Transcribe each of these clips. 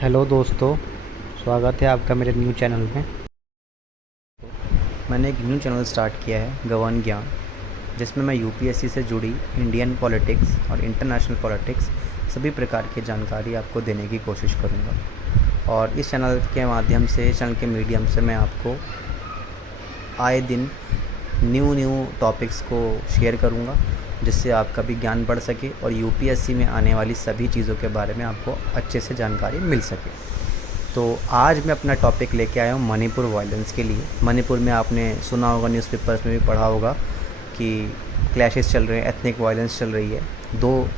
Hello दोस्तों, स्वागत है आपका मेरे न्यू चैनल में। मैंने एक न्यू चैनल स्टार्ट किया है गगन ज्ञान, जिसमें मैं यूपीएससी से जुड़ी इंडियन पॉलिटिक्स और इंटरनेशनल पॉलिटिक्स सभी प्रकार की जानकारी आपको देने की कोशिश करूँगा। और इस चैनल के माध्यम से, चैनल के मीडियम से मैं आपको आए दिन न्यू टॉपिक्स को शेयर करूँगा, जिससे आपका भी ज्ञान बढ़ सके और यूपीएससी में आने वाली सभी चीज़ों के बारे में आपको अच्छे से जानकारी मिल सके। तो आज मैं अपना टॉपिक लेके आया हूँ मणिपुर वायलेंस के लिए। मणिपुर में आपने सुना होगा, न्यूज़पेपर्स में भी पढ़ा होगा कि क्लैशेस चल रहे हैं, एथनिक वायलेंस चल रही है दो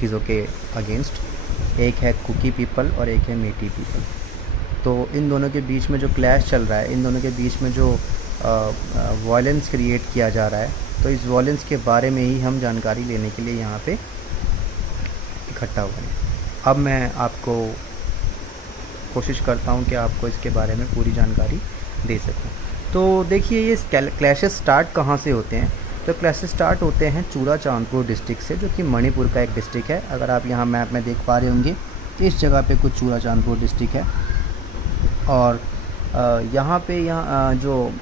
चीज़ों के अगेंस्ट। एक है कुकी पीपल और एक है मेटी पीपल। तो इन दोनों के बीच में जो क्लैश चल रहा है, इन दोनों के बीच में जो वायलेंस क्रिएट किया जा रहा है, तो इस वायलेंस के बारे में ही हम जानकारी लेने के लिए यहाँ पे इकट्ठा हुए हैं। अब मैं आपको कोशिश करता हूँ कि आपको इसके बारे में पूरी जानकारी दे सकूँ। तो देखिए, ये क्लैशेस स्टार्ट कहाँ से होते हैं? तो क्लैशेस स्टार्ट होते हैं चूड़ाचांदपुर डिस्ट्रिक्ट से, जो कि मणिपुर का एक डिस्ट्रिक्ट है। अगर आप यहाँ मैप में देख पा रहे होंगे, इस जगह पे कुछ चूड़ाचांदपुर डिस्ट्रिक्ट है। और यहाँ पे जो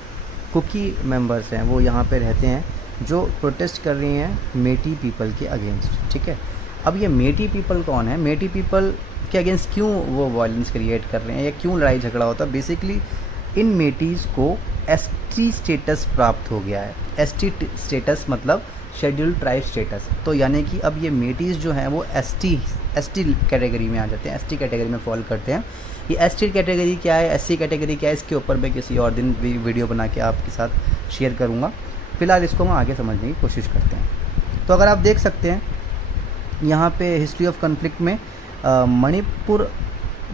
कुकी मेंबर्स हैं वो यहाँ पे रहते हैं, जो प्रोटेस्ट कर रही हैं मेटी पीपल के अगेंस्ट। ठीक है, अब ये मेटी पीपल कौन है? मेटी पीपल के अगेंस्ट क्यों वो वायलेंस क्रिएट कर रहे हैं या क्यों लड़ाई झगड़ा होता है? बेसिकली इन मेटीज़ को एसटी स्टेटस प्राप्त हो गया है। एसटी स्टेटस मतलब शेड्यूल्ड ट्राइब स्टेटस। तो यानी कि अब ये मेटीज़ जो हैं वो एसटी कैटेगरी में आ जाते हैं, एसटी कैटेगरी में फॉल करते हैं। ये एसटी कैटेगरी क्या है, एससी कैटेगरी क्या है, इसके ऊपर मैं किसी और दिन वीडियो बना के आपके साथ शेयर करूँगा। फ़िलहाल इसको हम आगे समझने की कोशिश करते हैं। तो अगर आप देख सकते हैं यहाँ पे हिस्ट्री ऑफ कॉन्फ्लिक्ट में मणिपुर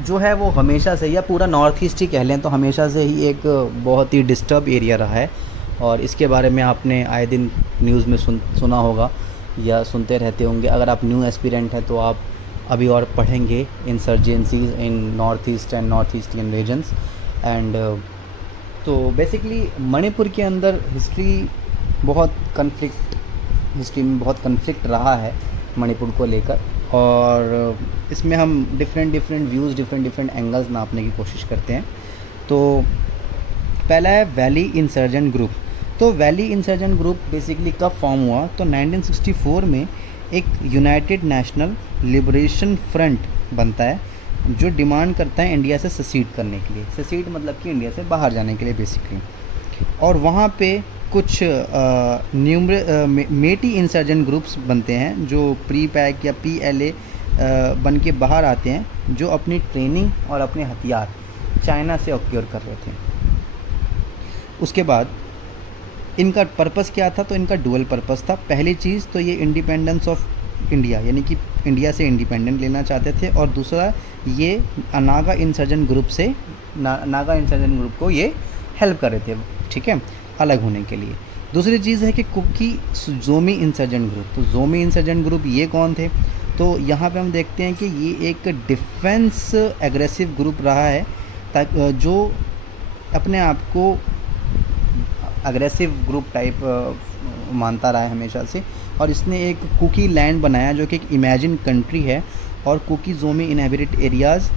जो है वो हमेशा से, या पूरा नॉर्थ ईस्ट ही कह लें, तो हमेशा से ही एक बहुत ही डिस्टर्ब एरिया रहा है। और इसके बारे में आपने आए दिन न्यूज़ में सुना होगा या सुनते रहते होंगे। अगर आप न्यू एस्पिरेंट हैं तो आप अभी और पढ़ेंगे insurgency in North East and North Eastern regions. And तो बेसिकली मणिपुर के अंदर हिस्ट्री में बहुत कन्फ्लिक्ट रहा है मणिपुर को लेकर। और इसमें हम डिफरेंट व्यूज़, डिफरेंट एंगल्स नापने की कोशिश करते हैं। तो पहला है वैली इंसर्जेंट ग्रुप। तो वैली इंसर्जेंट ग्रुप बेसिकली कब फॉर्म हुआ? तो 1964 में एक यूनाइटेड नेशनल लिबरेशन फ्रंट बनता है, जो डिमांड करता है इंडिया से सेसीड करने के लिए। सेसीड मतलब कि इंडिया से बाहर जाने के लिए बेसिकली। और वहाँ पे कुछ मेटी इंसर्जेंट ग्रुप्स बनते हैं, जो प्री पैक या PLA बन के बाहर आते हैं, जो अपनी ट्रेनिंग और अपने हथियार चाइना से ऑक्योर कर रहे थे। उसके बाद इनका पर्पस क्या था? तो इनका डुअल पर्पस था। पहली चीज़ तो ये इंडिपेंडेंस ऑफ इंडिया, यानी कि इंडिया से इंडिपेंडेंट लेना चाहते थे। और दूसरा, ये नागा इंसर्जेंट ग्रुप से नागा इंसर्जेंट ग्रुप को ये हेल्प कर रहे थे, ठीक है, अलग होने के लिए। दूसरी चीज़ है कि कुकी जोमी इंसर्जेंट ग्रुप। तो जोमी इंसर्जेंट ग्रुप ये कौन थे? तो यहाँ पे हम देखते हैं कि ये एक डिफेंस एग्रेसिव ग्रुप रहा है, जो अपने आप को अग्रेसिव ग्रुप टाइप मानता रहा है हमेशा से। और इसने एक कुकी लैंड बनाया, जो कि एक इमेजिन कंट्री है और कुकी जोमी इनहेबिटेड एरियाज़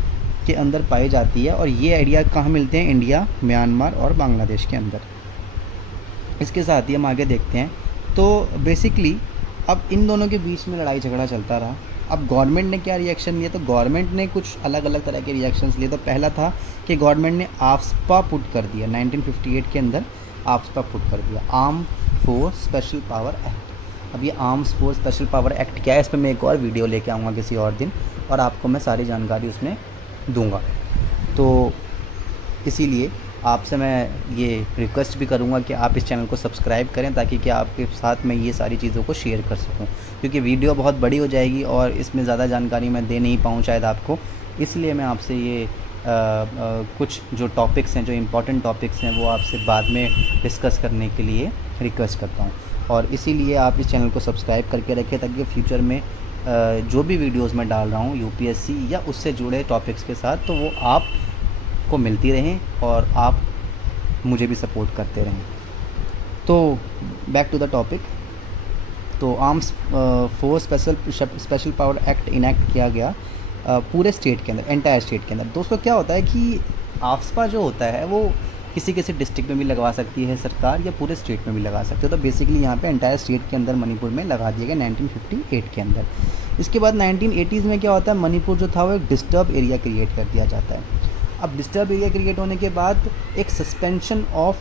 के अंदर पाई जाती है। और ये एरिया कहाँ मिलते हैं? इंडिया, म्यांमार और बांग्लादेश के अंदर। इसके साथ ही हम आगे देखते हैं। तो बेसिकली अब इन दोनों के बीच में लड़ाई झगड़ा चलता रहा। अब गवर्नमेंट ने क्या रिएक्शन लिया? तो गवर्नमेंट ने कुछ अलग अलग तरह के रिएक्शंस लिए। तो पहला था कि गवर्नमेंट ने आफ्सपा पुट कर दिया, 1958 के अंदर आफ्सपा पुट कर दिया, arm force special power act. अब ये arms force special power act क्या है, इस पर मैं एक और वीडियो लेके आऊँगा किसी और दिन, और आपको मैं सारी जानकारी उसमें दूंगा। तो इसीलिए आपसे मैं ये रिक्वेस्ट भी करूँगा कि आप इस चैनल को सब्सक्राइब करें, ताकि कि आपके साथ मैं ये सारी चीज़ों को शेयर कर सकूँ, क्योंकि वीडियो बहुत बड़ी हो जाएगी और इसमें ज़्यादा जानकारी मैं दे नहीं पाऊँ शायद आपको। इसलिए मैं आपसे ये कुछ जो टॉपिक्स हैं, जो इम्पोर्टेंट टॉपिक्स हैं, वो आपसे बाद में डिस्कस करने के लिए रिक्वेस्ट करता हूँ। और इसीलिए आप इस चैनल को सब्सक्राइब करके रखें, ताकि फ्यूचर में जो भी वीडियोज़ मैं डाल रहा हूँ यूपीएससी या उससे जुड़े टॉपिक्स के साथ, तो वो आप को मिलती रहें और आप मुझे भी सपोर्ट करते रहें। तो बैक टू द टॉपिक। तो arms force special power act enact किया गया पूरे स्टेट के अंदर, एंटायर स्टेट के अंदर। दोस्तों क्या होता है कि आफ्सपा जो होता है वो किसी किसी डिस्ट्रिक्ट में भी लगवा सकती है सरकार, या पूरे स्टेट में भी लगा सकते हो। तो बेसिकली यहाँ पे एंटायर स्टेट के अंदर मणिपुर में लगा दिया गया 1958 के अंदर। इसके बाद 1980s में क्या होता है, मणिपुर जो था वो एक डिस्टर्ब एरिया क्रिएट कर दिया जाता है। अब डिस्टर्ब एरिया क्रिएट होने के बाद एक सस्पेंशन ऑफ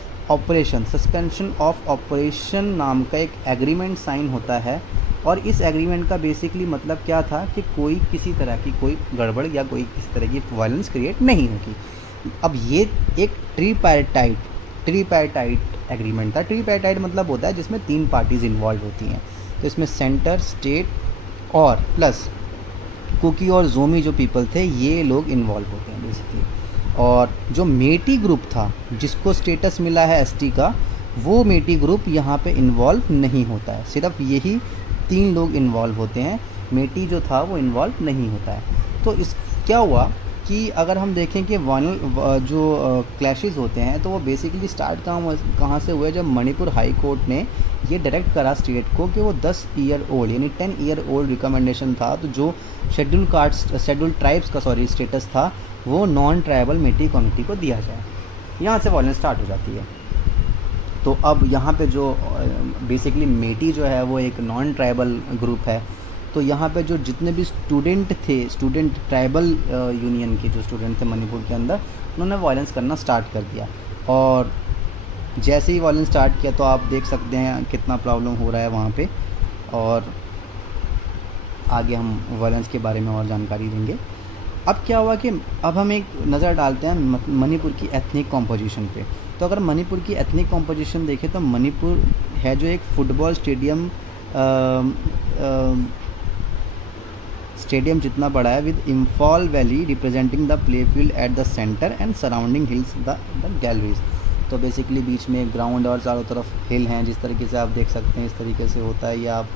ऑपरेशन नाम का एक एग्रीमेंट साइन होता है। और इस एग्रीमेंट का बेसिकली मतलब क्या था कि कोई किसी तरह की कोई गड़बड़ या कोई किसी तरह की वायलेंस क्रिएट नहीं होगी। अब ये एक ट्रीपैटाइट एग्रीमेंट था। ट्रीपैटाइट मतलब होता है जिसमें 3 पार्टीज़ इन्वॉल्व होती हैं। तो इसमें सेंटर, स्टेट और प्लस कुकी और जोमी जो पीपल थे, ये लोग इन्वॉल्व होते हैं बेसिकली। और जो मेटी ग्रुप था जिसको स्टेटस मिला है एसटी का, वो मेटी ग्रुप यहाँ पे इन्वॉल्व नहीं होता है। सिर्फ यही 3 लोग इन्वॉल्व होते हैं, मेटी जो था वो इन्वॉल्व नहीं होता है। तो इस क्या हुआ कि अगर हम देखें कि जो क्लैशेस होते हैं तो वो बेसिकली स्टार्ट कहाँ से हुए, जब मणिपुर हाई कोर्ट ने ये डायरेक्ट करा स्टेट को कि वो 10 ईयर ओल्ड यानी 10 ईयर ओल्ड रिकमेंडेशन था, तो जो शेड्यूल ट्राइब्स का स्टेटस था वो नॉन ट्राइबल मेटी कम्युनिटी को दिया जाए। यहाँ से वॉयलेंस स्टार्ट हो जाती है। तो अब यहाँ पे जो बेसिकली मेटी जो है वो एक नॉन ट्राइबल ग्रुप है। तो यहाँ पे जो जितने भी स्टूडेंट ट्राइबल यूनियन के जो स्टूडेंट थे मणिपुर के अंदर, उन्होंने वायलेंस करना स्टार्ट कर दिया। और जैसे ही वायलेंस स्टार्ट किया तो आप देख सकते हैं कितना प्रॉब्लम हो रहा है वहाँ पे। और आगे हम वायलेंस के बारे में और जानकारी देंगे। अब क्या हुआ कि अब हम एक नज़र डालते हैं मणिपुर की एथनिक कॉम्पोजिशन पे। तो अगर मणिपुर की एथनिक कॉम्पोजिशन देखें तो मणिपुर है जो एक फुटबॉल स्टेडियम जितना बड़ा है, with Imphal valley representing the play field at the centre and surrounding hills the galleries. तो बेसिकली बीच में ग्राउंड और चारों तरफ हिल हैं, जिस तरीके से आप देख सकते हैं इस तरीके से होता है, या आप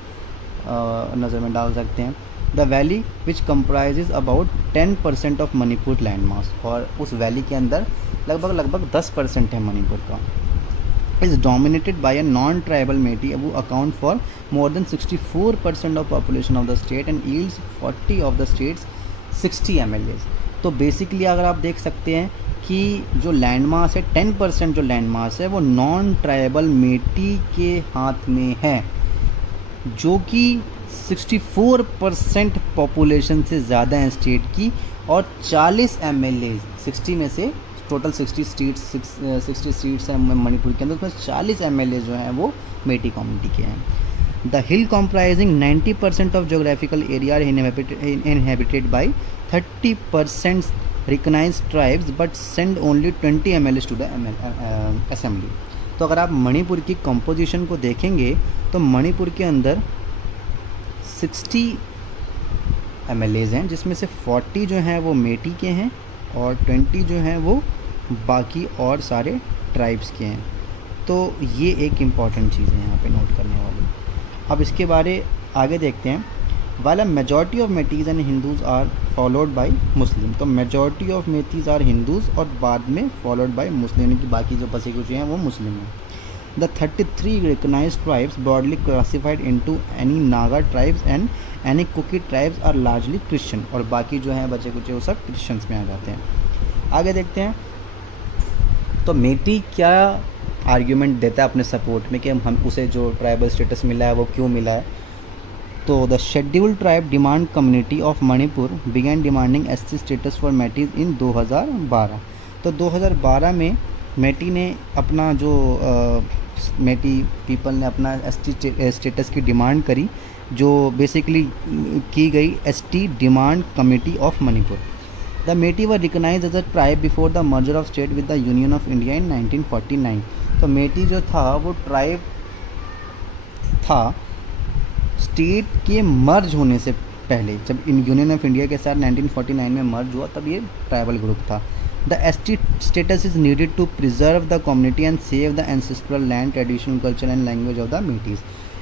नज़र में डाल सकते हैं। The valley which comprises about 10% of Manipur land mass, और उस वैली के अंदर लगभग 10% है मणिपुर का। is dominated by a non-tribal Metis who account for more than 64% of population of the state and yields 40 of the state's 60 MLAs। तो basically अगर आप देख सकते हैं कि जो लैंड मास है 10% जो लैंड मास है वो नॉन ट्राइबल मेटी के हाथ में है, जो कि 64% पॉपुलेशन से ज़्यादा है स्टेट की, और 40 MLAs 60 में से टोटल 60 सीट्स हैं मणिपुर के अंदर, उसमें 40 MLA जो हैं वो मेटी कम्युनिटी के हैं। The hill comprising 90% of geographical area inhabited by 30% recognise tribes but send only 20 MLAs to the assembly. तो अगर आप मणिपुर की कंपोजिशन को देखेंगे तो मणिपुर के अंदर 60 MLAs हैं, जिसमें से 40 जो हैं वो मेटी के हैं और 20 जो हैं वो बाकी और सारे ट्राइब्स के हैं। तो ये एक इम्पॉर्टेंट चीज़ है यहाँ पे नोट करने वाली। अब इसके बारे आगे देखते हैं। वाला majority of Meiteis and Hindus are followed by Muslim. तो majority of Meiteis are Hindus और बाद में फॉलोड बाय मुस्लिम, यानी कि बाकी जो बसे कुछ हैं वो मुस्लिम हैं। The 33 recognized tribes broadly classified into any Naga tribes and any Kuki tribes are largely Christian, और बाकी जो हैं बचे कुछ वो सब क्रिश्चियंस में आ जाते हैं। आगे देखते हैं। तो मेटी क्या आर्ग्यूमेंट देता है अपने सपोर्ट में कि हम उसे जो ट्राइबल स्टेटस मिला है वो क्यों मिला है। तो the scheduled tribe demand community of Manipur began demanding SC status for Meiteis in 2012। तो 2012 में मेटी ने अपना जो मेटी पीपल ने अपना एसटी स्टेटस की डिमांड करी, जो बेसिकली की गई ST demand committee of Manipur. The Meitei were recognise as a tribe before the merger of state with the union of India in 1949। तो मेटी जो था वो ट्राइब था स्टेट के मर्ज होने से पहले, जब इन यूनियन ऑफ इंडिया के साथ 1949 में मर्ज हुआ तब ये ट्राइबल ग्रुप था। The ST status is needed to preserve the community and save the ancestral land, traditional culture and language of the Metis.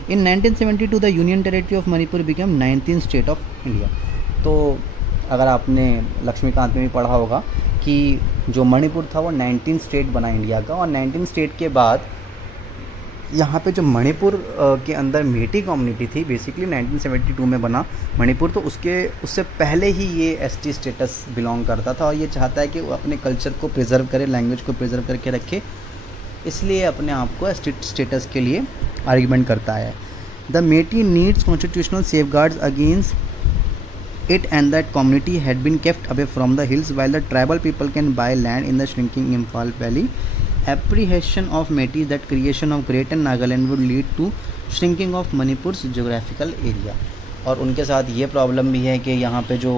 In 1972, the Union Territory of Manipur became 19th state of India. तो अगर आपने लक्ष्मीकांत में भी पढ़ा होगा कि जो मणिपुर था वो 19th स्टेट बना इंडिया का, और 19th स्टेट के बाद यहाँ पे जो मणिपुर के अंदर मेटी कम्युनिटी थी, बेसिकली 1972 में बना मणिपुर, तो उससे पहले ही ये एसटी स्टेटस बिलोंग करता था और ये चाहता है कि वो अपने कल्चर को प्रिजर्व करे, लैंग्वेज को प्रिजर्व करके रखे, इसलिए अपने आप को एसटी स्टेटस के लिए आर्ग्यूमेंट करता है। The Meitei needs constitutional safeguards against it and that community had been kept away from the hills while the tribal people can buy land in the shrinking Imphal Valley. Apprehension of Metis that creation of Greater Nagaland would lead to shrinking of Manipur's geographical area. और उनके साथ ये problem भी है कि यहाँ पे जो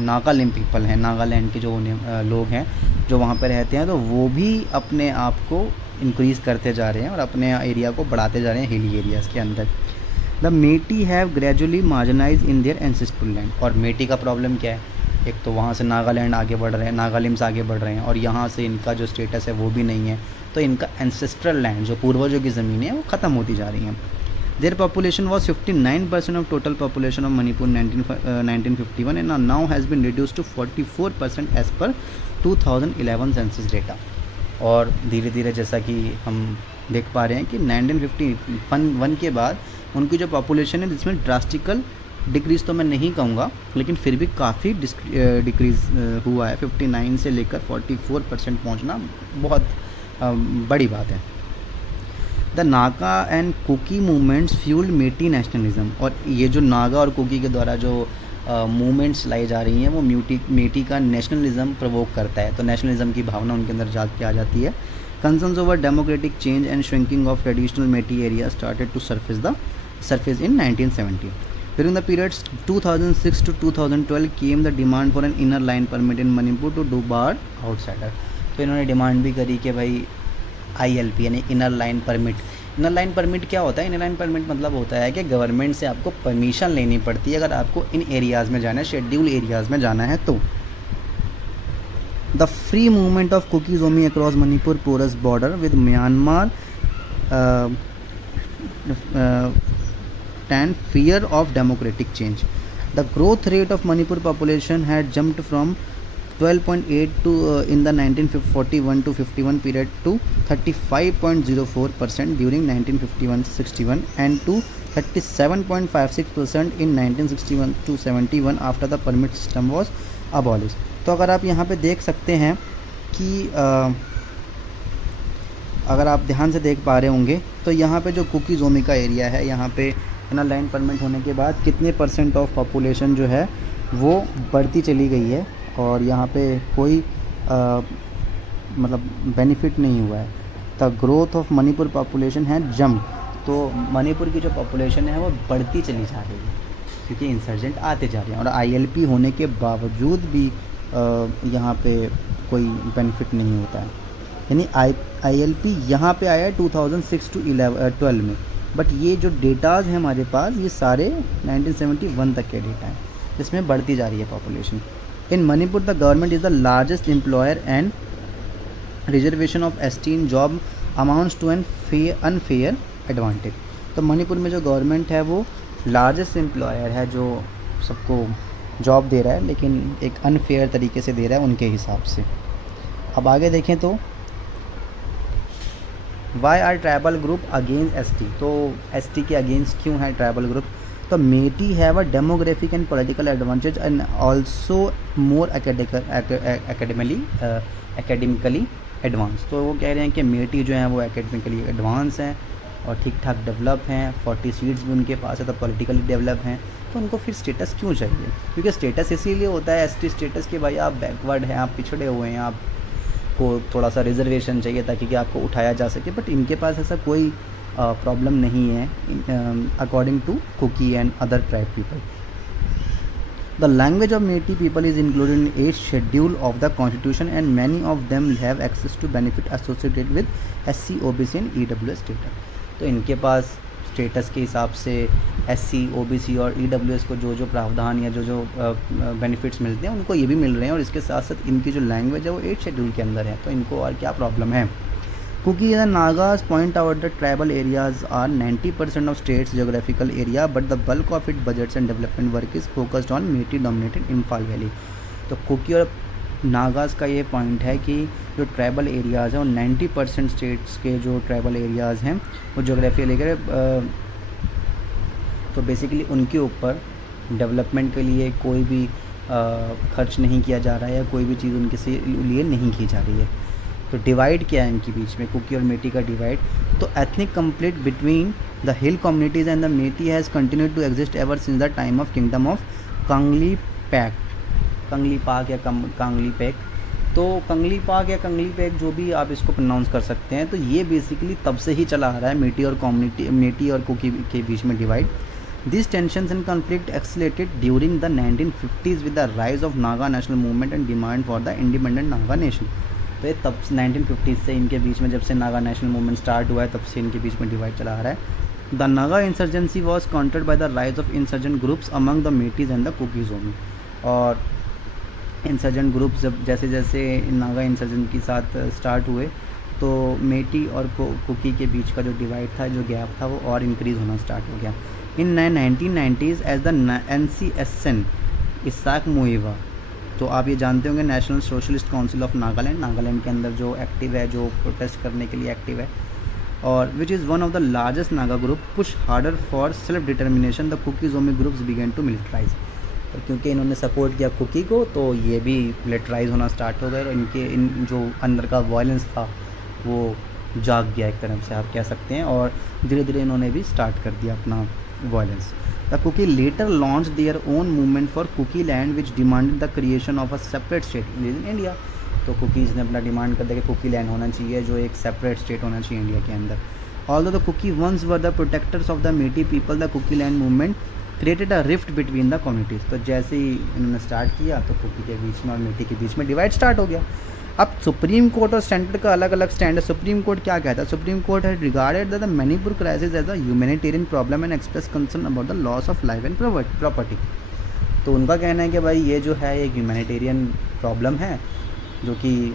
नागालैंड पीपल हैं, नागालैंड के जो लोग हैं जो वहाँ पे रहते हैं, तो वो भी अपने आप को इंक्रीज़ करते जा रहे हैं और अपने एरिया को बढ़ाते जा रहे हैं हिली एरियाज़ के अंदर। The Meitei have gradually marginalise in their ancestral land. और मेटी का प्रॉब्लम क्या है, एक तो वहाँ से नागालैंड आगे बढ़ रहे हैं, नागालिम्स आगे बढ़ रहे हैं, और यहाँ से इनका जो स्टेटस है वो भी नहीं है, तो इनका एंसेस्ट्रल लैंड जो पूर्वजों की ज़मीनें हैं वो ख़त्म होती जा रही हैं। Their population was 59% of total population of Manipur 1951 and now has been reduce to 44% as per 2011 census data. और धीरे धीरे जैसा कि हम देख पा रहे हैं कि 1951 के बाद उनकी जो पॉपुलेशन है जिसमें ड्रास्टिकल डिक्रीज़ तो मैं नहीं कहूँगा, लेकिन फिर भी काफ़ी डिक्रीज़ हुआ है। 59 से लेकर 44% पहुँचना बहुत बड़ी बात है। The Naga and Kuki movements fuelled Meitei nationalism. और ये जो नागा और कुकी के द्वारा जो मूवमेंट्स लाई जा रही हैं वो मेटी का नेशनलिज्म प्रवोक करता है, तो नेशनलिज्म की भावना उनके अंदर आ जाती है। Concerns over democratic change and shrinking of traditional Meitei area started to surface in 1970. During the periods 2006 to 2012 came the demand for an inner line permit in Manipur to debar outsider. तो इन्होंने demand भी करी कि भाई ILP यानी inner line permit. Inner line permit क्या होता है? इनर लाइन परमिट मतलब होता है कि गवर्नमेंट से आपको परमिशन लेनी पड़ती है अगर आपको इन एरियाज़ में जाना है, शेड्यूल एरियाज़ में जाना है तो। The free movement of Kuki Zomi across Manipur porous border with Myanmar and fear of democratic change. The growth rate of Manipur population had jumped from 12.8 to in the 1941 to 51 period to 35.04% during 1951-61 and to 37.56% in 1961 to 71 after the permit system was abolished. तो अगर आप यहाँ पे देख सकते हैं कि अगर आप ध्यान से देख पा रहे होंगे तो यहाँ पे जो कुकी जोमी का एरिया है, यहाँ पे इनर लाइन परमिट होने के बाद कितने % ऑफ पॉपुलेशन जो है वो बढ़ती चली गई है और यहाँ पे कोई मतलब बेनिफिट नहीं हुआ है। The growth of Manipur population है जंप, तो मणिपुर की जो पॉपुलेशन है वो बढ़ती चली जा रही है क्योंकि इंसर्जेंट आते जा रहे हैं और ILP होने के बावजूद भी यहाँ पे कोई बेनिफिट नहीं होता है। यानी ILP यहाँ पे आया है 2006 to 12 में, बट ये जो डेटाज हैं हमारे पास ये सारे 1971 तक के डेटा हैं जिसमें बढ़ती जा रही है population. In Manipur the government is the largest employer and reservation of ST in job amounts to an unfair advantage. तो मणिपुर में जो गवर्नमेंट है वो लार्जेस्ट एम्प्लॉयर है जो सबको जॉब दे रहा है, लेकिन एक अनफेयर तरीके से दे रहा है उनके हिसाब से। अब आगे देखें तो why are tribal group against ST। तो ST के अगेंस्ट क्यों है ट्राइबल ग्रुप? तो Meitei have a demographic and political advantage and also more academically advance. तो वो कह रहे हैं कि मेटी जो हैं वो एकेडमिकली एडवांस हैं और ठीक ठाक डेवलप हैं, 40 सीट्स भी उनके पास है, तो पॉलिटिकली डेवलप हैं, तो उनको फिर स्टेटस क्यों चाहिए? क्योंकि स्टेटस इसीलिए होता है ST स्टेटस कि भाई आप बैकवर्ड हैं, आप पिछड़े हुए हैं, आप को थोड़ा सा रिजर्वेशन चाहिए ताकि कि आपको उठाया जा सके, बट इनके पास ऐसा कोई प्रॉब्लम नहीं है according to Kuki and other tribe people. The language of Meitei people is included in 8th schedule of the constitution and many of them have access to benefit associated with SC OBC and EWS status. तो इनके पास status के हिसाब से SC OBC और EWS को जो जो प्रावधान या जो जो बेनिफिट्स मिलते हैं उनको ये भी मिल रहे हैं और इसके साथ साथ इनकी जो लैंग्वेज है वो 8th शेड्यूल के अंदर है, तो इनको और क्या प्रॉब्लम है? Kuki and Nagas point out the tribal areas are 90% of states geographical area but the bulk of it budgets and development work is focused on Meitei dominated Imphal valley. तो कुकी और नागाज़ का ये पॉइंट है कि जो ट्राइबल एरियाज़ हैं और 90% स्टेट्स के जो ट्राइबल एरियाज़ हैं वो जोग्राफी लेकर तो बेसिकली उनके ऊपर डेवलपमेंट के लिए कोई भी खर्च नहीं किया जा रहा है या कोई भी चीज़ उनके से लिए नहीं की जा रही है। तो डिवाइड क्या है इनके बीच में, कुकी और मेटी का डिवाइड। तो ethnic conflict between the hill communities and the Meitei has continued to exist ever since the time of kingdom of Kangleipak, Kangleipak या कांगलीपैक। तो कांगलीपाक या कांगलीपैक जो भी आप इसको प्रोनाउंस कर सकते हैं, तो ये बेसिकली तब से ही चला आ रहा है मेटी और कुकी के बीच में divide. These tensions and conflict escalated during the 1950s with the rise of Naga national movement and demand for the independent Naga nation। तो ये तब 1950s से इनके बीच में, जब से नागा नेशनल मूवमेंट स्टार्ट हुआ है, तब से इनके बीच में डिवाइड चला आ रहा है। The Naga insurgency was countered by the rise of insurgent groups among the Meiteis and the Kukis only. और इंसर्जेंट ग्रुप्स जब जैसे जैसे नागा इंसर्जेंट के साथ स्टार्ट हुए, तो मेटी और कुकी के बीच का जो डिवाइड था, जो गैप था, वो और इंक्रीज़ होना स्टार्ट हो गया। In 1990s as the NCSN Isak Muivah, तो आप ये जानते होंगे National Socialist Council of Nagaland, Nagaland के अंदर जो एक्टिव है, जो प्रोटेस्ट करने के लिए एक्टिव है, और which is one of the largest Naga group push harder for self determination the कुकीज़ोमी groups begin to militarise. और क्योंकि इन्होंने सपोर्ट किया कुकी को, तो ये भी मिलिटराइज होना स्टार्ट हो गए और इन जो अंदर का वायलेंस था वो जाग गया एक तरफ से आप कह सकते हैं, और धीरे धीरे इन्होंने भी स्टार्ट कर दिया अपना violence. The Kuki later launch their own movement for Kuki land which demanded the creation of a separate state in India. तो कुकीज़ ने अपना डिमांड कर दिया कि कुकी लैंड होना चाहिए, जो एक सेपरेट स्टेट होना चाहिए इंडिया के अंदर। Although the Kuki once were the protectors of the Meitei people, the Kuki land movement created a rift between the communities. तो जैसे ही इन्होंने स्टार्ट किया, तो कुकी के बीच में और मेटी के बीच में डिवाइड स्टार्ट हो गया। अब सुप्रीम कोर्ट और सेंटर का अलग अलग स्टैंड है। सुप्रीम कोर्ट क्या कहता है? सुप्रीम कोर्ट है regarded the Manipur crisis as a humanitarian problem and express concern about the loss of life and property. तो उनका कहना है कि भाई ये जो है एक ह्यूमैनिटेरियन प्रॉब्लम है, जो कि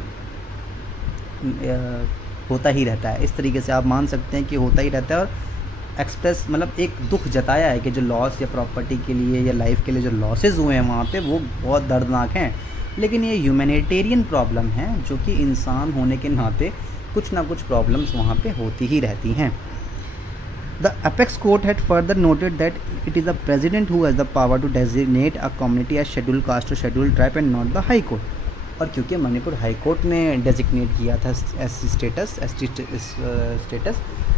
होता ही रहता है। इस तरीके से आप मान सकते हैं कि होता ही रहता है, और एक्सप्रेस मतलब एक दुख जताया है कि जो लॉस या प्रॉपर्टी के लिए या लाइफ के लिए जो लॉसेस हुए हैं वहाँ पे, वो बहुत दर्दनाक हैं। लेकिन ये ह्यूमैनिटेरियन प्रॉब्लम है, जो कि इंसान होने के नाते कुछ ना कुछ प्रॉब्लम्स वहाँ पे होती ही रहती हैं। The apex court had further noted that it is the president who has the power to designate a community as schedule caste और schedule tribe and not the high court. और क्योंकि मणिपुर हाई कोर्ट ने designate किया था ST status,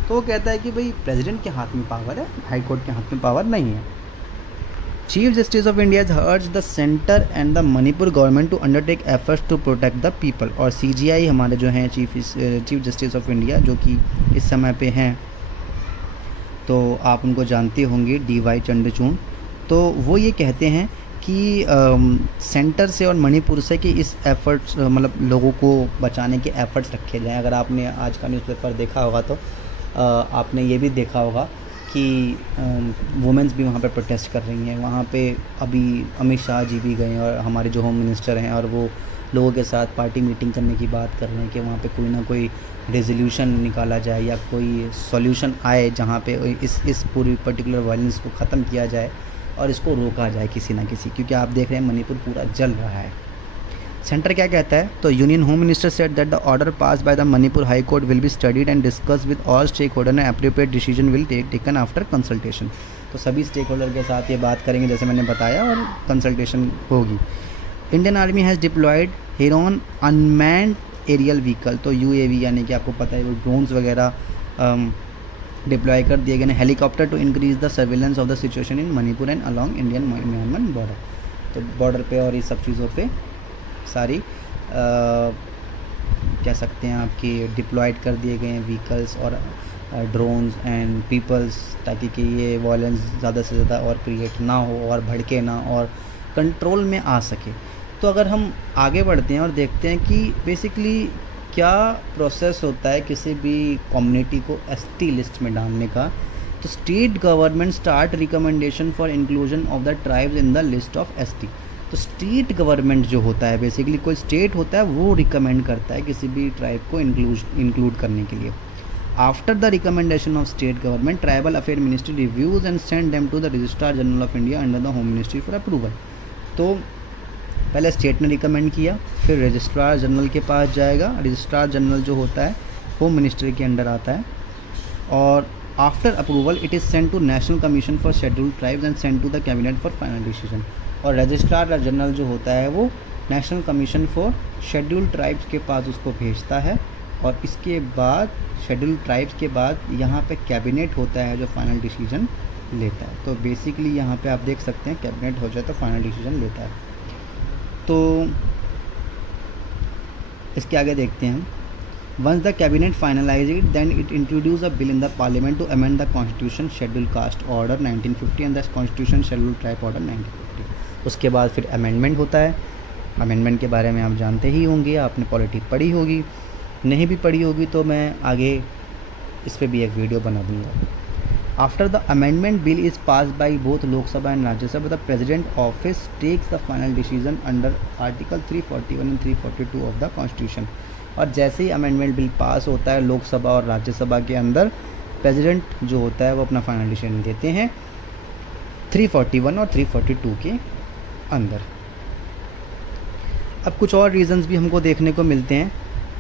तो वो कहता है कि भाई प्रेसिडेंट के हाथ में पावर है, हाई कोर्ट के हाथ में पावर नहीं है। Chief justice of India has urged the center and the Manipur government to undertake efforts to protect the people। और CGI हमारे जो हैं चीफ जस्टिस ऑफ इंडिया, जो कि इस समय पे हैं, तो आप उनको जानते होंगे, DY चंद्रचूड़। तो वो ये कहते हैं कि सेंटर से और मणिपुर से कि इस एफ़र्ट्स मतलब लोगों को बचाने के एफ़र्ट्स रखे जाएँ। अगर आपने आज का न्यूज़पेपर देखा होगा, तो आपने ये भी देखा होगा कि वुमेंस भी वहाँ पे प्रोटेस्ट कर रही हैं। वहाँ पे अभी अमित शाह जी भी गए और हमारे जो होम मिनिस्टर हैं, और वो लोगों के साथ पार्टी मीटिंग करने की बात कर रहे हैं कि वहाँ पे कोई ना कोई रेजोल्यूशन निकाला जाए या कोई सॉल्यूशन आए, जहाँ पे इस पूरी पर्टिकुलर वायलेंस को ख़त्म किया जाए और इसको रोका जाए किसी ना किसी, क्योंकि आप देख रहे हैं मणिपुर पूरा जल रहा है। सेंटर क्या कहता है? तो union home minister said that the order pass by the Manipur high court will be studied and discuss with all stakeholder and appropriate decision will taken after consultation. तो सभी स्टेक होल्डर के साथ ये बात करेंगे, जैसे मैंने बताया, और कंसल्टेशन होगी। Indian army has deployed Heron unmanned aerial vehicle. तो UAV यानी कि आपको पता है वो ड्रोन्स वगैरह डिप्लॉय कर दिए गए हैं। Helicopter to increase the surveillance of the situation in Manipur and along Indian Myanmar border. तो बॉर्डर पे और ये सब चीज़ों पे सारी कह सकते हैं आपकी डिप्लॉयड कर दिए गए हैं व्हीकल्स और ड्रोन्स एंड पीपल्स, ताकि कि ये वायलेंस ज़्यादा से ज़्यादा और क्रिएट ना हो और भड़के ना और कंट्रोल में आ सके। तो अगर हम आगे बढ़ते हैं और देखते हैं कि बेसिकली क्या प्रोसेस होता है किसी भी कम्युनिटी को ST लिस्ट में डालने का, तो state government start recommendation for inclusion of the tribes in the list of ST। तो स्टेट गवर्नमेंट जो होता है, बेसिकली कोई स्टेट होता है, वो रिकमेंड करता है किसी भी ट्राइब को इंक्लूड करने के लिए। After the recommendation of state government, tribal affair ministry reviews and send them to the registrar general of India under the home ministry for approval. तो पहले स्टेट ने रिकमेंड किया, फिर रजिस्ट्रार जनरल के पास जाएगा। रजिस्ट्रार जनरल जो होता है होम मिनिस्ट्री के अंडर आता है, और after approval it is send to national commission for scheduled tribes and send to the cabinet for final decision. और रजिस्ट्रार जनरल जो होता है वो national commission for scheduled tribes के पास उसको भेजता है, और इसके बाद शेड्यूल्ड ट्राइब्स के बाद यहाँ पे कैबिनेट होता है जो फाइनल डिसीजन लेता है। तो बेसिकली यहाँ पे आप देख सकते हैं कैबिनेट हो जाए तो फाइनल डिसीजन लेता है। तो इसके आगे देखते हैं, once the cabinet finalize it then it introduce a bill in the parliament to amend the constitution schedule caste order 1950 and the constitution schedule tribe order 1950। उसके बाद फिर अमेंडमेंट होता है। अमेंडमेंट के बारे में आप जानते ही होंगे, आपने पॉलिटी पढ़ी होगी, नहीं भी पढ़ी होगी तो मैं आगे इस पर भी एक वीडियो बना दूंगा। After the amendment bill is pass by both Lok Sabha and Rajya Sabha, the president office takes the final decision under article 341 and 342 of the constitution. और जैसे ही अमेंडमेंट बिल पास होता है लोकसभा और राज्यसभा के अंदर, प्रेसिडेंट जो होता है वो अपना फाइनल डिसीजन देते हैं 341 और 342 के अंदर। अब कुछ और रीजंस भी हमको देखने को मिलते हैं,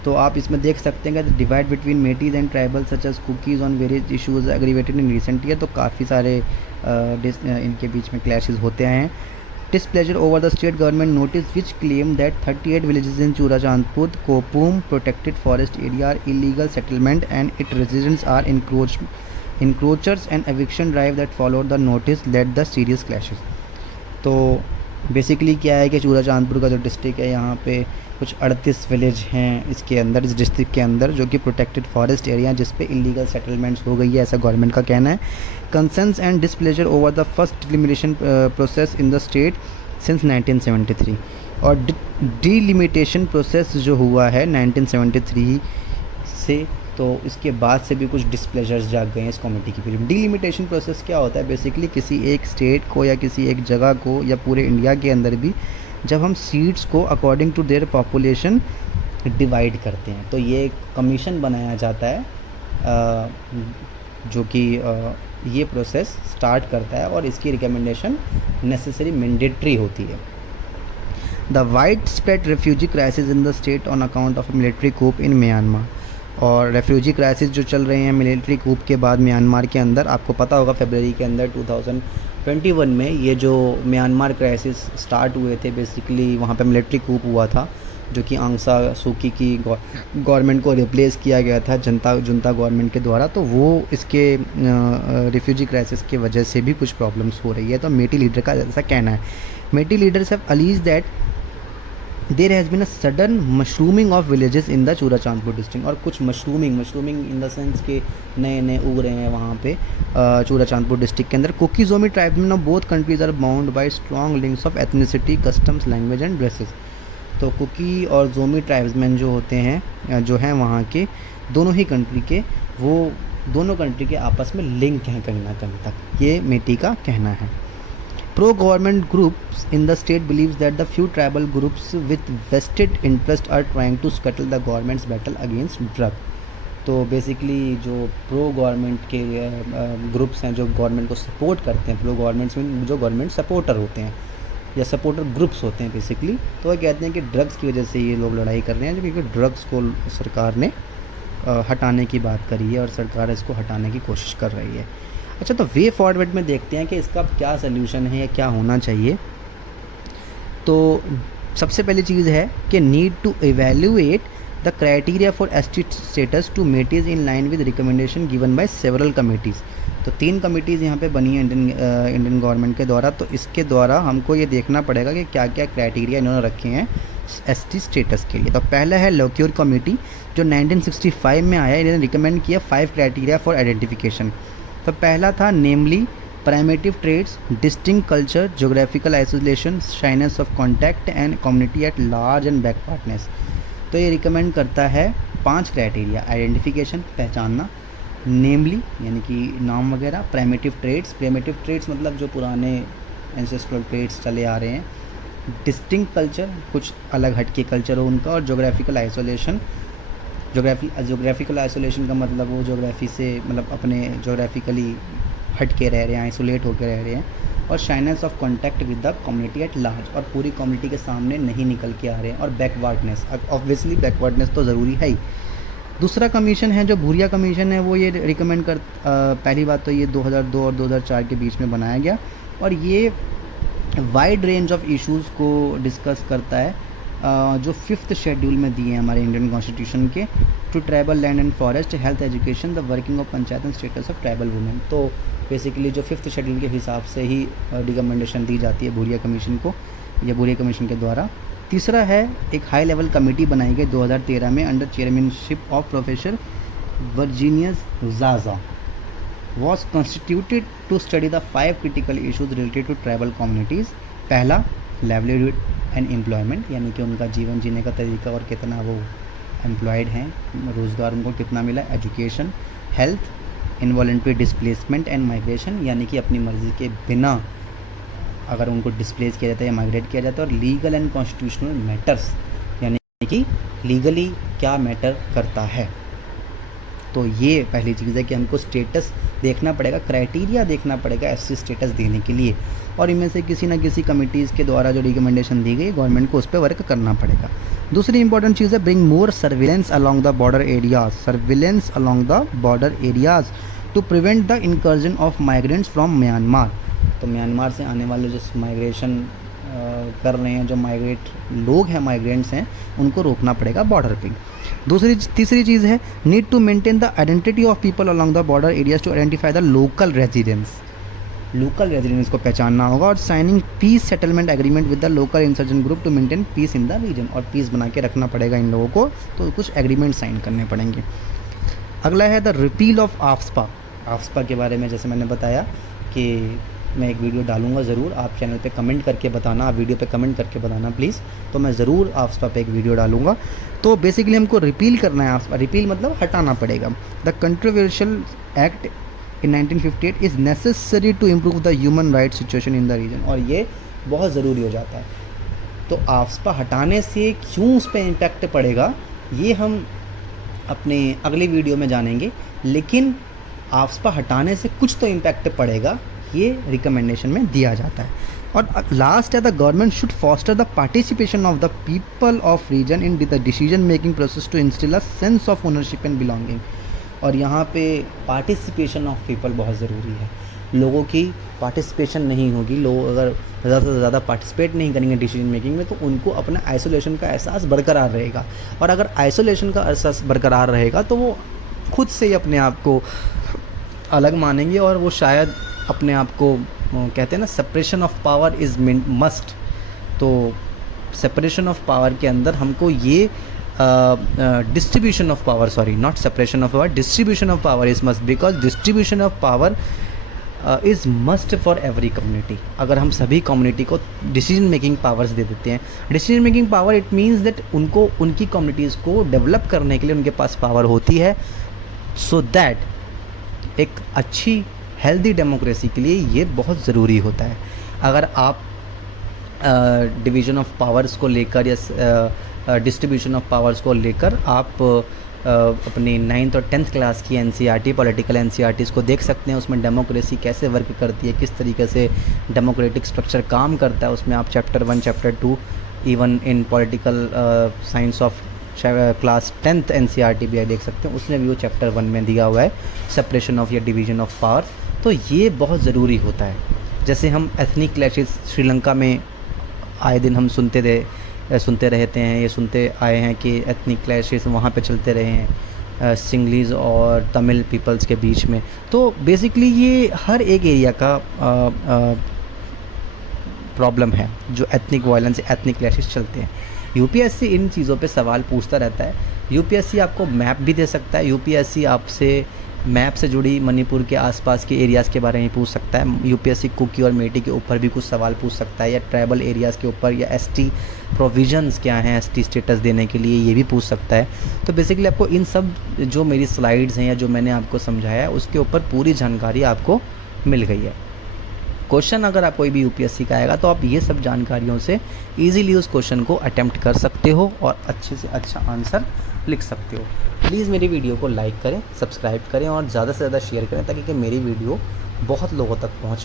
तो आप इसमें देख सकते हैं कि divide between Meiteis and tribal such as Kukis on various issues aggravated in recent year. तो काफ़ी सारे इनके बीच में क्लैशेस होते हैं। Displeasure over the state government notice which claim that 38 villages in Churachandpur कोपूम protected forest area are illegal settlement and it residents are encroachers and eviction drive that followed the notice led the serious clashes। तो basically क्या है कि चूराचांदपुर का जो district है यहाँ पे कुछ 38 विलेज हैं इसके अंदर, इस डिस्ट्रिक्ट के अंदर, जो कि प्रोटेक्टेड फॉरेस्ट एरिया जिस पे इलीगल सेटलमेंट्स हो गई है, ऐसा गवर्नमेंट का कहना है। Concerns and displeasure over the first delimitation process in the state since 1973। और डिलिमिटेशन प्रोसेस जो हुआ है 1973 से, तो इसके बाद से भी कुछ डिसप्लेजर्स जाग गए हैं इस कमेटी की पीरियड। डिलिमिटेशन प्रोसेस क्या होता है? बेसिकली किसी एक स्टेट को या किसी एक जगह को या पूरे इंडिया के अंदर भी जब हम सीट्स को according to their population divide करते हैं, तो ये एक कमीशन बनाया जाता है जो कि ये प्रोसेस स्टार्ट करता है और इसकी रिकमेंडेशन नेसेसरी मैंडेटरी होती है। The widespread refugee crisis in the state on account of military coup in Myanmar. और रेफ्यूजी क्राइसिस जो चल रहे हैं मिलिट्री कूप के बाद म्यांमार के अंदर, आपको पता होगा फरवरी के अंदर 2021 में ये जो म्यांमार क्राइसिस स्टार्ट हुए थे, बेसिकली वहाँ पे मिलिट्री कूप हुआ था जो कि आंग सान सू की गवर्नमेंट को रिप्लेस किया गया था जुंता गवर्नमेंट के द्वारा। तो वो इसके रेफ्यूजी क्राइसिस की वजह से भी कुछ प्रॉब्लम्स हो रही है। तो मेटी लीडर का ऐसा कहना है, Meitei leaders have alleged that there has been a sudden mushrooming of villages in the Churachandpur district. और कुछ मशरूमिंग इन द सेंस के नए उग रहे हैं वहाँ पे चूराचांदपुर डिस्ट्रिक्ट के अंदर। Kuki Zomi tribesman of both countries are bound by strong links of ethnicity, customs, language and dresses. तो कुकी और जोमी ट्राइब्समैन जो होते हैं, जो हैं वहाँ के दोनों ही कंट्री के, वो दोनों कंट्री के आपस में लिंक हैं कहीं ना कहीं तक, ये मेटी का कहना है। Pro-government groups in the state believes that the few tribal groups with vested interest are trying to scuttle the government's battle against drug। तो बेसिकली जो प्रो गवर्नमेंट के ग्रुप्स हैं जो गवर्नमेंट को सपोर्ट करते हैं, प्रो गवर्नमेंट्स में जो गवर्नमेंट सपोर्टर होते हैं या सपोर्टर ग्रुप्स होते हैं बेसिकली, तो वो कहते हैं कि ड्रग्स की वजह से ये लोग लड़ाई कर रहे हैं, क्योंकि ड्रग्स को सरकार ने हटाने की बात करी है और सरकार इसको हटाने की कोशिश कर रही है। अच्छा, तो वे फॉरवर्ड में देखते हैं कि इसका क्या सल्यूशन है या क्या होना चाहिए। तो सबसे पहली चीज़ है कि need to evaluate the criteria for ST status to Meiteis in line with recommendation given by several committees. तो 3 कमिटीज़ यहाँ पे बनी है इंडियन गवर्नमेंट के द्वारा। तो इसके द्वारा हमको ये देखना पड़ेगा कि क्या क्या क्राइटेरिया इन्होंने रखे हैं एसटी स्टेटस के लिए। तो पहला है लोक्योर कमेटी जो 1965 में आया। इन्होंने रिकमेंड किया 5 क्राइटेरिया फॉर आइडेंटिफिकेशन। तो पहला था namely primitive traits, distinct culture, geographical isolation, shyness of contact and community at large and backwardness. तो ये रिकमेंड करता है 5 क्राइटेरिया, आइडेंटिफिकेशन, पहचानना, नेमली यानी कि नाम वगैरह, प्राइमेटिव ट्रेड्स मतलब जो पुराने एंसेस्ट्रल ट्रेड्स चले आ रहे हैं, डिस्टिंक्ट कल्चर कुछ अलग हटके कल्चर हो उनका, और जोग्राफिकल आइसोलेशन। जोग्राफिकल आइसोलेशन का मतलब वो जोग्राफी से मतलब अपने जोग्राफिकली हट के रह रहे हैं, आइसोलेट होकर रह रहे हैं, और shyness of contact with the community at large, और पूरी कम्युनिटी के सामने नहीं निकल के आ रहे हैं, और बैकवर्डनेस, ऑब्वियसली बैकवर्डनेस तो ज़रूरी है ही। दूसरा कमीशन है जो भूरिया कमीशन है, वो ये रिकमेंड कर पहली बात तो ये 2002 और 2004 के बीच में बनाया गया, और ये वाइड रेंज ऑफ इश्यूज़ को डिस्कस करता है जो 5th शेड्यूल में दिए हैं हमारे इंडियन कॉन्स्टिट्यूशन के, to tribal land and forest, health, education, the working of panchayat and status of tribal women. तो बेसिकली जो 5th शेड्यूल के हिसाब से ही रिकमेंडेशन दी जाती है भूरिया कमीशन को, या भूरिया कमीशन के द्वारा। तीसरा है एक हाई लेवल कमेटी बनाई गई 2013 में under chairmanship of professor Virginius जाजा, was constituted to study the 5 critical issues related to tribal communities। पहला livelihood and employment, यानी कि उनका जीवन जीने का तरीका और कितना वो एम्प्लॉयड हैं, रोज़गार उनको कितना मिला। Education, health, involuntary displacement and migration, यानी कि अपनी मर्ज़ी के बिना अगर उनको डिस्प्लेस किया जाता है या माइग्रेट किया जाता है। और लीगल एंड कॉन्स्टिट्यूशनल मैटर्स, यानी कि लीगली क्या मैटर करता है। तो ये पहली चीज़ है कि हमको स्टेटस देखना पड़ेगा, क्राइटेरिया देखना पड़ेगा एससी स्टेटस देने के लिए, और इनमें से किसी ना किसी कमिटीज़ के द्वारा जो रिकमेंडेशन दी गई गवर्नमेंट को उस पर वर्क करना पड़ेगा। दूसरी इंपॉर्टेंट चीज़ है bring more surveillance along the border areas, surveillance along the border areas to prevent the incursion of migrants from Myanmar. तो म्यांमार से आने वाले जो माइग्रेशन कर रहे हैं, जो लोग हैं, माइग्रेंट्स हैं, उनको रोकना पड़ेगा बॉर्डर पे। तीसरी चीज़ है need to maintain the identity of people along the border areas to identify the local residence को पहचानना होगा, और signing peace settlement agreement with the local insurgent group to maintain peace in the region, और peace बना के रखना पड़ेगा इन लोगों को, तो कुछ एग्रीमेंट साइन करने पड़ेंगे। अगला है the repeal of AFSPA. AFSPA के बारे में जैसे मैंने बताया कि मैं एक वीडियो डालूंगा ज़रूर, आप चैनल पे कमेंट करके बताना, आप वीडियो पे कमेंट करके बताना प्लीज़, तो मैं ज़रूर आफ्सपा पे एक वीडियो डालूंगा। तो बेसिकली हमको रिपील करना है आफ्सपा, रिपील मतलब हटाना पड़ेगा। The controversial act in 1958 is necessary to improve the human rights situation in the region, और ये बहुत ज़रूरी हो जाता है। तो आफ्सपा हटाने से क्यों उस पर इम्पैक्ट पड़ेगा ये हम अपने अगले वीडियो में जानेंगे, लेकिन आफ्सपा हटाने से कुछ तो इम्पैक्ट पड़ेगा, ये रिकमेंडेशन में दिया जाता है। और लास्ट है the government should foster the participation of the people of region in the decision making process to instil a sense of ownership and belonging. और यहाँ पे पार्टिसिपेशन ऑफ पीपल बहुत ज़रूरी है। लोगों की पार्टिसिपेशन नहीं होगी, लोग अगर ज़्यादा से ज़्यादा पार्टिसिपेट नहीं करेंगे डिसीजन मेकिंग में, तो उनको अपना आइसोलेशन का एहसास बरकरार रहेगा, और अगर आइसोलेशन का एहसास बरकरार रहेगा तो वो खुद से ही अपने आप को अलग मानेंगे, और वो शायद अपने आप को कहते हैं ना separation of power is must. तो सेपरेशन ऑफ पावर के अंदर हमको ये distribution of power, sorry not separation of power, distribution of power is must, because distribution of power is must for every community. अगर हम सभी कम्युनिटी को decision making powers दे देते हैं, decision making power it means that उनको उनकी communities को develop करने के लिए उनके पास पावर होती है, सो दैट एक अच्छी हेल्दी डेमोक्रेसी के लिए ये बहुत ज़रूरी होता है। अगर आप डिवीज़न ऑफ पावर्स को लेकर या डिस्ट्रीब्यूशन ऑफ पावर्स को लेकर आप अपनी 9th और 10th क्लास की NCERT पॉलिटिकल NCERTs को देख सकते हैं, उसमें डेमोक्रेसी कैसे वर्क करती है, किस तरीके से डेमोक्रेटिक स्ट्रक्चर काम करता है, उसमें आप chapter 1 chapter 2 even in political science of class 10th NCERT भी देख सकते हैं, उसमें भी वो चैप्टर 1 में दिया हुआ है सेपरेशन ऑफ या डिवीज़न ऑफ पावर। तो ये बहुत ज़रूरी होता है। जैसे हम एथनिक क्लैशेस श्रीलंका में आए दिन हम सुनते रहते हैं, ये सुनते आए हैं कि एथनिक क्लैशेस वहाँ पे चलते रहे हैं सिंगलीज़ और तमिल पीपल्स के बीच में। तो बेसिकली ये हर एक एरिया का प्रॉब्लम है जो एथनिक वायलेंस, एथनिक क्लैशेस चलते हैं। यूपीएससी इन चीज़ों पे सवाल पूछता रहता है। यूपीएससी आपको मैप भी दे सकता है, यूपीएससी आपसे मैप से जुड़ी मणिपुर के आसपास के एरियाज़ के बारे में पूछ सकता है, यूपीएससी कुकी और मेटी के ऊपर भी कुछ सवाल पूछ सकता है, या ट्राइबल एरियाज़ के ऊपर, या एसटी प्रोविजंस क्या हैं एसटी स्टेटस देने के लिए, ये भी पूछ सकता है। तो बेसिकली आपको इन सब जो मेरी स्लाइड्स हैं या जो मैंने आपको समझाया है उसके ऊपर पूरी जानकारी आपको मिल गई है। क्वेश्चन अगर आप कोई भी यूपीएससी का आएगा तो आप ये सब जानकारियों से इजीली उस क्वेश्चन को अटेम्प्ट कर सकते हो और अच्छे से अच्छा आंसर लिख सकते हो। प्लीज़ मेरी वीडियो को लाइक करें, सब्सक्राइब करें और ज़्यादा से ज़्यादा शेयर करें ताकि कि मेरी वीडियो बहुत लोगों तक पहुंच